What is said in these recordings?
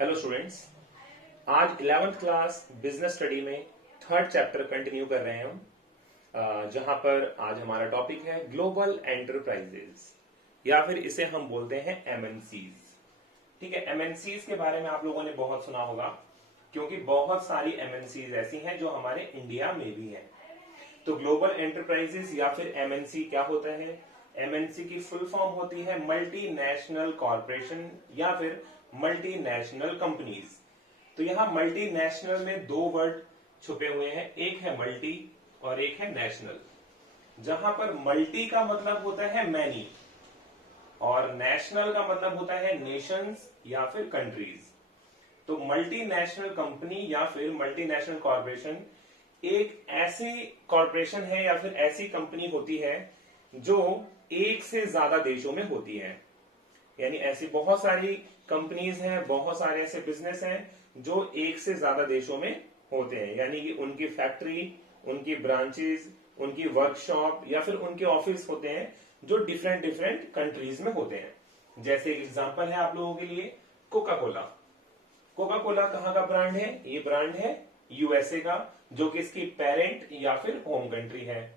Hello students. आज 11th class business study में third chapter continue कर रहे हैं हम, जहां पर आज हमारा टॉपिक है ग्लोबल एंटरप्राइजेस या फिर इसे हम बोलते हैं एमएनसीज। ठीक है, एमएनसीज के बारे में आप लोगों ने बहुत सुना होगा क्योंकि बहुत सारी एमएनसीज ऐसी हैं जो हमारे इंडिया में भी हैं। तो ग्लोबल एंटरप्राइजेस या फिर एमएनसी क्या होता है? एमएनसी की फुल फॉर्म होती है मल्टीनेशनल कॉरपोरेशन या फिर मल्टीनेशनल कंपनीज। तो यहां मल्टीनेशनल में दो वर्ड छुपे हुए हैं, एक है मल्टी और एक है नेशनल। जहां पर मल्टी का मतलब होता है मैनी और नेशनल का मतलब होता है नेशंस या फिर कंट्रीज। तो मल्टीनेशनल कंपनी या फिर मल्टीनेशनल कॉरपोरेशन एक ऐसी कॉरपोरेशन है या फिर ऐसी कंपनी होती है जो एक से ज्यादा देशों में होती है। यानी ऐसी बहुत सारी कंपनीज हैं, बहुत सारे ऐसे बिजनेस हैं जो एक से ज्यादा देशों में होते हैं। यानी कि उनकी फैक्ट्री, उनकी ब्रांचेस, उनकी वर्कशॉप या फिर उनके ऑफिस होते हैं जो डिफरेंट डिफरेंट कंट्रीज में होते हैं। जैसे एक एग्जांपल है आप लोगों के लिए कोका कोला। कोका कोला कहां का ब्रांड है? ये ब्रांड है यूएसए का, जो कि इसकी पेरेंट या फिर होम कंट्री है।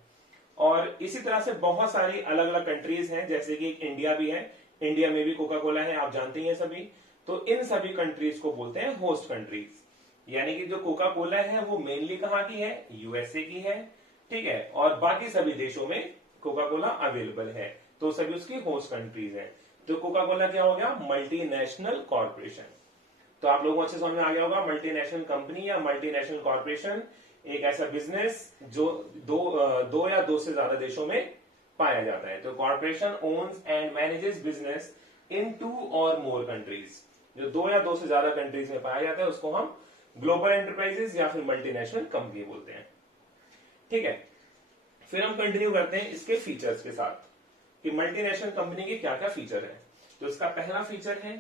और इसी तरह से बहुत सारी अलग अलग कंट्रीज हैं, जैसे कि एक इंडिया भी है। इंडिया में भी कोका कोला है, आप जानते हैं सभी। तो इन सभी कंट्रीज को बोलते हैं होस्ट कंट्रीज। यानी कि जो कोका कोला है वो मेनली कहां की है? यूएसए की है। ठीक है, और बाकी सभी देशों में कोका कोला अवेलेबल है, तो सभी उसकी होस्ट कंट्रीज है। तो कोका कोला क्या हो गया? Multinational corporation. तो आप लोगों को अच्छे समझ में आ गया होगा, मल्टीनेशनल कंपनी या मल्टीनेशनल कॉरपोरेशन एक ऐसा बिजनेस जो दो या दो से ज्यादा देशों में पाया जाता है। तो corporation owns and manages business in 2 और मोर कंट्रीज। जो दो या दो से ज्यादा कंट्रीज में पाया जाता है उसको हम ग्लोबल एंटरप्राइजेस या फिर मल्टीनेशनल कंपनी बोलते हैं। ठीक है, फिर हम कंटिन्यू करते हैं इसके फीचर्स के साथ कि मल्टीनेशनल कंपनी के क्या क्या फीचर है। तो इसका पहला फीचर है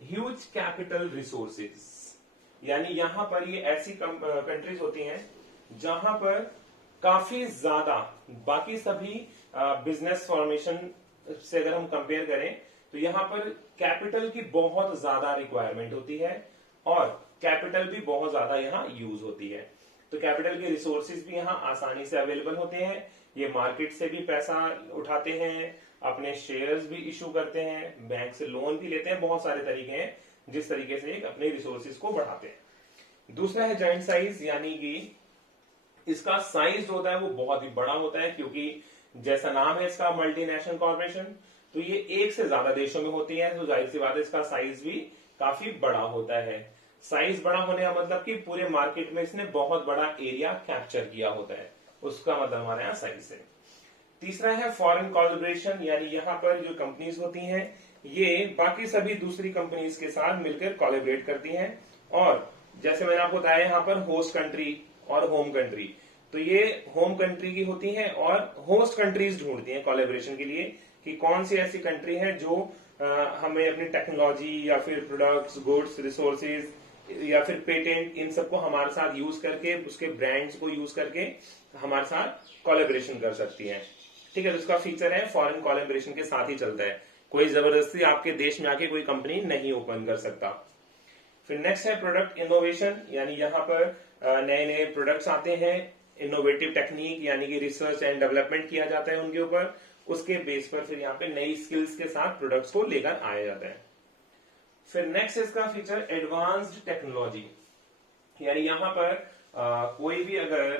ह्यूज कैपिटल रिसोर्सेज। यानी यहां पर ये ऐसी कंट्रीज होती हैं जहां पर काफी ज्यादा बाकी सभी बिजनेस फॉर्मेशन से अगर हम कंपेयर करें तो यहां पर कैपिटल की बहुत ज्यादा रिक्वायरमेंट होती है और कैपिटल भी बहुत ज्यादा यहां यूज होती है। तो कैपिटल के रिसोर्सेज भी यहां आसानी से अवेलेबल होते हैं। ये मार्केट से भी पैसा उठाते हैं, अपने शेयर्स भी इशू करते हैं, बैंक से लोन भी लेते हैं। बहुत सारे तरीके हैं जिस तरीके से अपने रिसोर्सेज को बढ़ाते हैं। दूसरा है जॉइंट साइज, यानी कि इसका साइज होता है वो बहुत ही बड़ा होता है, क्योंकि जैसा नाम है इसका मल्टीनेशनल कॉर्पोरेशन, तो ये एक से ज्यादा देशों में होती है, तो जाहिर सी बात है इसका साइज भी काफी बड़ा होता है। साइज बड़ा होने का मतलब कि पूरे मार्केट में इसने बहुत बड़ा एरिया कैप्चर किया होता है, उसका मतलब हमारे यहाँ साइज है। तीसरा है फॉरेन कोलैबोरेशन, यानी यहाँ पर जो कंपनीज होती हैं ये बाकी सभी दूसरी कंपनीज के साथ मिलकर कोलैबोरेट करती हैं। और जैसे मैंने आपको बताया यहाँ पर होस्ट कंट्री और होम कंट्री, तो ये होम कंट्री की होती हैं और होस्ट कंट्रीज ढूंढती हैं कोलैबोरेशन के लिए कि कौन सी ऐसी कंट्री है जो हमें अपनी टेक्नोलॉजी या फिर प्रोडक्ट्स, गुड्स, रिसोर्सेज या फिर पेटेंट, इन सबको हमारे साथ यूज करके, उसके ब्रांड्स को यूज करके हमारे साथ कोलैबोरेशन कर सकती है। ठीक है, तो इसका फीचर है फॉरेन कोलैबोरेशन के साथ ही चलता है, कोई जबरदस्ती आपके देश में आके कोई कंपनी नहीं ओपन कर सकता। फिर नेक्स्ट है प्रोडक्ट इनोवेशन, यानी यहाँ पर नए नए प्रोडक्ट्स आते हैं, इनोवेटिव टेक्निक यानी कि रिसर्च एंड डेवलपमेंट किया जाता है उनके ऊपर, उसके बेस पर फिर यहाँ पे नई स्किल्स के साथ प्रोडक्ट्स को लेकर आया जाता है। फिर नेक्स्ट इसका फीचर एडवांस्ड टेक्नोलॉजी, यानी यहाँ पर कोई भी अगर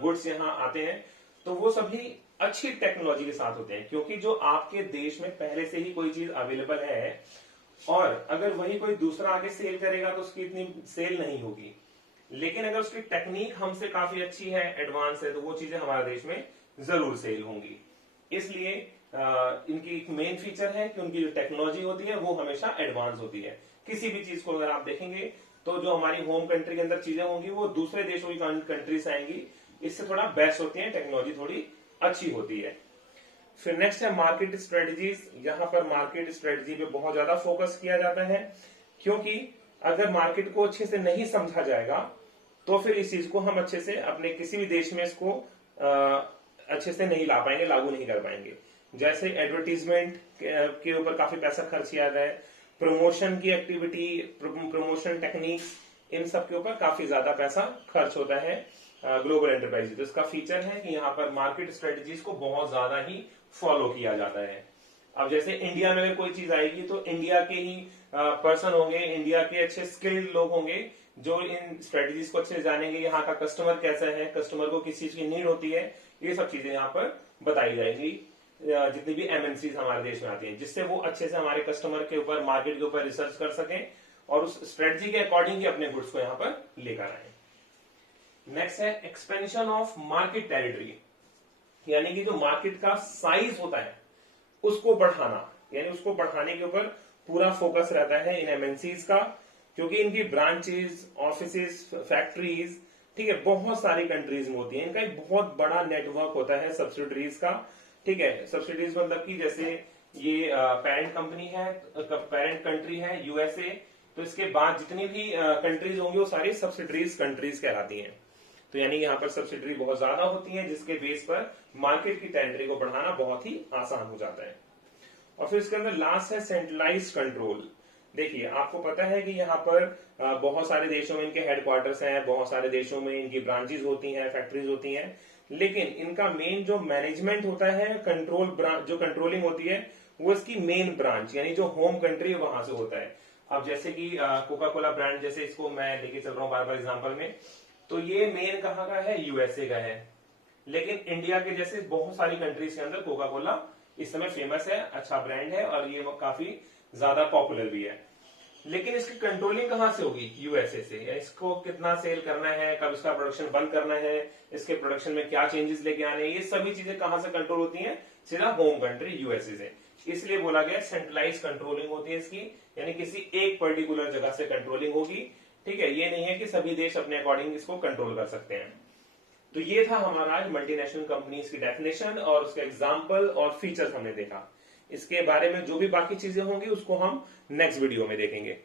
गुड्स यहाँ आते हैं तो वो सभी अच्छी टेक्नोलॉजी के साथ होते हैं, क्योंकि जो आपके देश में पहले से ही कोई चीज अवेलेबल है और अगर वही कोई दूसरा आगे सेल करेगा तो उसकी इतनी सेल नहीं होगी, लेकिन अगर उसकी टेक्निक हमसे काफी अच्छी है, एडवांस है, तो वो चीजें हमारे देश में जरूर सेल होंगी। इसलिए इनकी एक मेन फीचर है कि उनकी जो टेक्नोलॉजी होती है वो हमेशा एडवांस होती है। किसी भी चीज को अगर आप देखेंगे तो जो हमारी होम कंट्री के अंदर चीजें होंगी वो दूसरे देशों की कंट्री से आएंगी, इससे थोड़ा बेस्ट होती है, टेक्नोलॉजी थोड़ी अच्छी होती है। फिर नेक्स्ट है मार्केट स्ट्रेटजीज, यहाँ पर मार्केट स्ट्रेटजी पे बहुत ज्यादा फोकस किया जाता है, क्योंकि अगर मार्केट को अच्छे से नहीं समझा जाएगा तो फिर इस चीज को हम अच्छे से अपने किसी भी देश में इसको अच्छे से नहीं ला पाएंगे, लागू नहीं कर पाएंगे। जैसे एडवर्टीजमेंट के ऊपर काफी पैसा खर्च किया जाता है, प्रमोशन की एक्टिविटी, प्रमोशन टेक्निक्स, इन सब के ऊपर काफी ज्यादा पैसा खर्च होता है ग्लोबल एंटरप्राइज। तो इसका फीचर है कि यहाँ पर मार्केट स्ट्रेटजीज को बहुत ज्यादा ही फॉलो किया जाता है। अब जैसे इंडिया में अगर कोई चीज आएगी तो इंडिया के ही पर्सन होंगे, इंडिया के अच्छे स्किल्ड लोग होंगे जो इन स्ट्रेटजीज को अच्छे से जानेंगे। यहाँ का कस्टमर कैसा है, कस्टमर को किस चीज की नीड होती है, ये सब चीजें यहाँ पर बताई जाएंगी जितनी भी एमएनसी हमारे देश में आती हैं, जिससे वो अच्छे से हमारे कस्टमर के ऊपर, मार्केट के ऊपर रिसर्च कर सकें और उस स्ट्रेटजी के अकॉर्डिंग ही अपने गुड्स को यहाँ पर लेकर आए। नेक्स्ट है एक्सपेंशन ऑफ मार्केट टेरिटरी, यानी कि जो मार्केट का साइज होता है उसको बढ़ाना, यानी उसको बढ़ाने के ऊपर पूरा फोकस रहता है इन एमएनसीज का, क्योंकि इनकी ब्रांचेस, ऑफिसेस, फैक्ट्रीज, ठीक है, बहुत सारी कंट्रीज में होती है। इनका एक बहुत बड़ा नेटवर्क होता है सब्सिडरीज का, ठीक है। सब्सिडरीज मतलब कि जैसे ये पेरेंट कंपनी है, पेरेंट कंट्री है यूएसए, तो इसके बाद जितनी भी कंट्रीज होंगी वो सारी सब्सिडरीज कंट्रीज कहलाती हैं। तो यानी यहाँ पर सब्सिडरी बहुत ज्यादा होती है, जिसके बेस पर मार्केट की टेरिटरी को बढ़ाना बहुत ही आसान हो जाता है। और फिर इसके अंदर लास्ट है सेंट्रलाइज कंट्रोल। देखिए, आपको पता है कि यहाँ पर बहुत सारे देशों में इनके हेडक्वार्टर्स हैं, बहुत सारे देशों में इनकी ब्रांचेस होती हैं, फैक्ट्रीज होती हैं, लेकिन इनका मेन जो मैनेजमेंट होता है, कंट्रोल ब्रांच जो कंट्रोलिंग होती है, वो इसकी मेन ब्रांच यानी जो होम कंट्री है वहां से होता है। अब जैसे कि कोका कोला ब्रांड, जैसे इसको मैं लेके चल रहा हूँ बार बार एग्जाम्पल में, तो ये मेन कहाँ का है, यूएसए का है, लेकिन इंडिया के जैसे बहुत सारी कंट्रीज के अंदर कोका कोला इस समय फेमस है, अच्छा ब्रांड है और ये काफी ज्यादा पॉपुलर भी है। लेकिन इसकी कंट्रोलिंग कहां से होगी, यूएसए से। इसको कितना सेल करना है, कब इसका प्रोडक्शन बंद करना है, इसके प्रोडक्शन में क्या चेंजेस लेके आने हैं, ये सभी चीजें कहां से कंट्रोल होती हैं, सीधा होम कंट्री यूएसए से। इसलिए बोला गया सेंट्रलाइज कंट्रोलिंग होती है इसकी, यानी किसी एक पर्टिकुलर जगह से कंट्रोलिंग होगी, ठीक है। ये नहीं है कि सभी देश अपने अकॉर्डिंग इसको कंट्रोल कर सकते हैं। तो ये था हमारा आज मल्टीनेशनल कंपनीज की डेफिनेशन और उसके एग्जाम्पल और फीचर्स हमने देखा। इसके बारे में जो भी बाकी चीजें होंगी उसको हम नेक्स्ट वीडियो में देखेंगे।